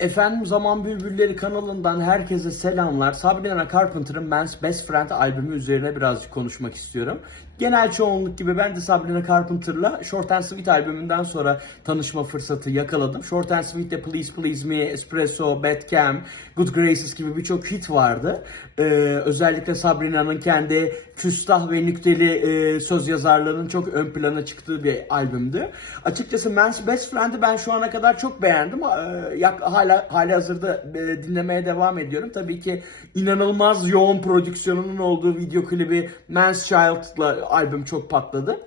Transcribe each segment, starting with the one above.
Efendim Zaman Bülbülleri kanalından herkese selamlar. Sabrina Carpenter'ın Man's Best Friend albümü üzerine birazcık konuşmak istiyorum. Genel çoğunluk gibi ben de Sabrina Carpenter'la Short and Sweet albümünden sonra tanışma fırsatı yakaladım. Short and Sweet'te Please Please Me, Espresso, Bad Cam, Good Graces gibi birçok hit vardı. Ee, özellikle Sabrina'nın kendi küstah ve nükteli e, söz yazarlarının çok ön plana çıktığı bir albümdü. Açıkçası Man's Best Friend'i ben şu ana kadar çok beğendim. Ee, yak, hala hali hazırda e, dinlemeye devam ediyorum. Tabii ki inanılmaz yoğun prodüksiyonunun olduğu video klibi Man's Child'la albüm çok patladı.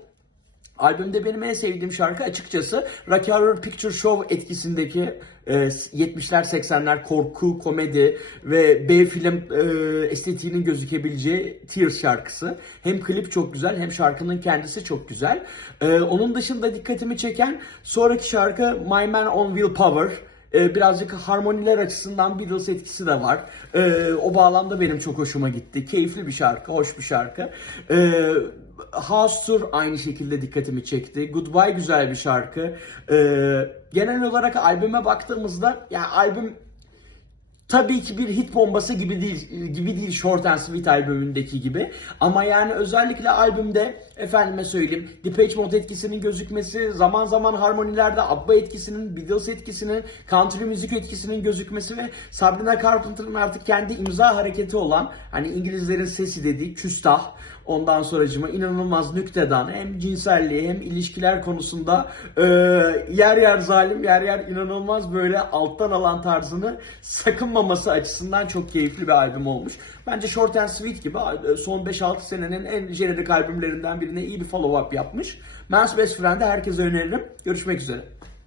Albümde benim en sevdiğim şarkı açıkçası Rocky Horror Picture Show etkisindeki e, 70'ler 80'ler korku, komedi ve B film e, estetiğinin gözükebileceği Tears şarkısı. Hem klip çok güzel hem şarkının kendisi çok güzel. E, onun dışında dikkatimi çeken sonraki şarkı My Man on Willpower. E, birazcık harmoniler açısından Beatles etkisi de var. E, o bağlamda benim çok hoşuma gitti. Keyifli bir şarkı, hoş bir şarkı. E, House Tour aynı şekilde dikkatimi çekti. Goodbye güzel bir şarkı. E, genel olarak albüme baktığımızda yani albüm Tabii ki bir hit bombası gibi değil gibi değil Short and Sweet albümündeki gibi. Ama yani özellikle albümde efendime söyleyeyim Depeche Mode etkisinin gözükmesi, zaman zaman harmonilerde ABBA etkisinin, Beatles etkisinin, country müzik etkisinin gözükmesi ve Sabrina Carpenter'ın artık kendi imza hareketi olan hani İngilizlerin sesi dediği küstah Ondan sonracıma inanılmaz nüktedan hem cinselliği hem ilişkiler konusunda e, yer yer zalim yer yer inanılmaz böyle alttan alan tarzını sakınmaması açısından çok keyifli bir albüm olmuş. Bence Short and Sweet gibi e, son 5-6 senenin en jenerik albümlerinden birine iyi bir follow up yapmış. Man's Best Friend'e herkese öneririm. Görüşmek üzere.